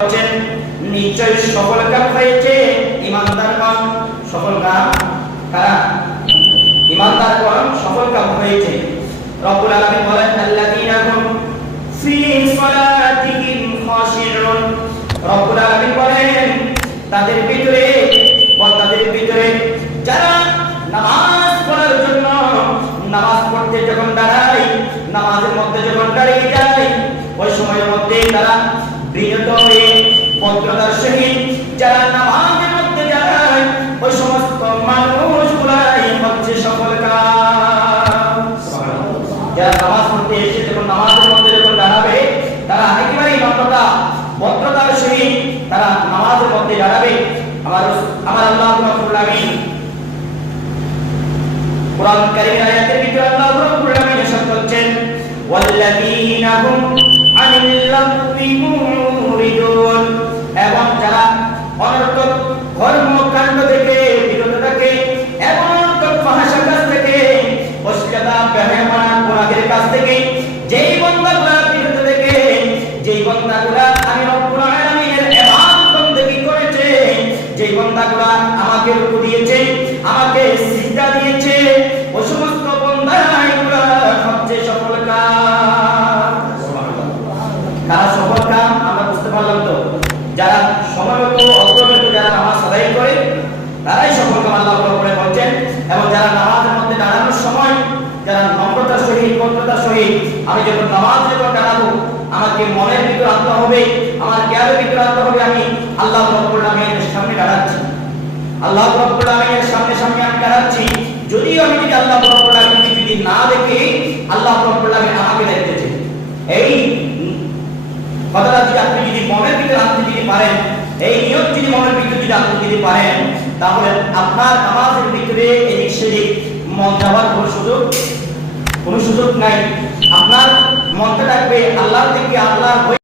বলেন নিশ্চয় সফল কাম হয়েছে ঈমানদারগণ। সফল কাম কারা? ঈমানদারগণ সফল কাম হয়েছে। রব্বুল আলামিন বলেন আল্লাযীনা হুম ফি সালাতিহিম খাশিউন। রব্বুল আলামিন বলেন তাদের ভিতরে যারা নামাজ পড়ার জন্য নামাজ পড়তে যখন দাঁড়ায়, নামাজের মধ্যে যখন দাঁড়িয়ে যায়, ওই সময়ের মধ্যে তারা বিনত হয়ে ভদ্রতার সহিত যারা নামাজের মধ্যে যায়, ওই সমস্ত মানুষগুলাই হচ্ছে সফল কাম। যারা নামাজ পড়তে এসে যখন নামাজের মধ্যে যখন দাঁড়াবে, তারা একেবারেই ভদ্রতার সহিত তারা নামাজের মধ্যে দাঁড়াবে। আমার আল্লাহ রাব্বুল আলামিন কুরআন কারীমের আয়াতের ভিতরে আল্লাহ রাব্বুল আলামিন ইরশাদ করছেন ওয়াল্লাযীনা হুম আনিল লাগবি মুরিদুন। এবং যারা অনর্থক কর্মকাণ্ড থেকে বিরত থাকে এবং ফাহশা কাজ থেকে, অশ্লীলতা, বেহায়াপনা, গুনাহের কাজ থেকে যেই বান্দাগুলো বিরত থেকে, যেই বান্দাগুলো আমি রব্বুল আলামিনের ইবাদত বন্দেগী করেছে, যেই বান্দাগুলো আমাকে রুকু দিয়েছে, আমাকে সিজদা দিয়েছে, ওই সমস্ত বান্দাগুলো সবচেয়ে সফল কাম। কারা সফল কাম আমরা বুঝতে পারলাম তো? যারা সময়মতো অগ্রগত যারা নামাজ আদায় করে তারাই সফল কাম আল্লাহ বলে বলছেন। এবং যারা নামাজের মধ্যে দাঁড়ানোর সময় যারা নম্রতার সহিত ভদ্রতার সহিত, আমি যখন নামাজে যখন দাঁড়াবো আমাকে মনের ভিতর আনতে হবে, আমার জ্ঞানের ভিতর আনতে হবে আমি আল্লাহ রাব্বুল আলামিনের সামনে দাঁড়াচ্ছি, আল্লাহ রাব্বুল আলামিনের সামনে আমি দাঁড়াচ্ছি। যদিও আমি যদি আল্লাহ রাব্বুল আলামিনকে যদি না দেখি, আল্লাহ রাব্বুল আলামিন আমাকে দেখতেছে। এই কথাটা যদি আপনি যদি মনের ভিতরে আনতে যদি পারেন, এই নিয়ত যদি মনের ভিতরে যদি আনতে যদি পারেন, তাহলে আপনার নামাজের ভিতরে এদিক সেদিক মন যাওয়ার কোনো সুযোগ নাই। আপনার মনটা থাকবে আল্লাহর দিকে, আল্লাহর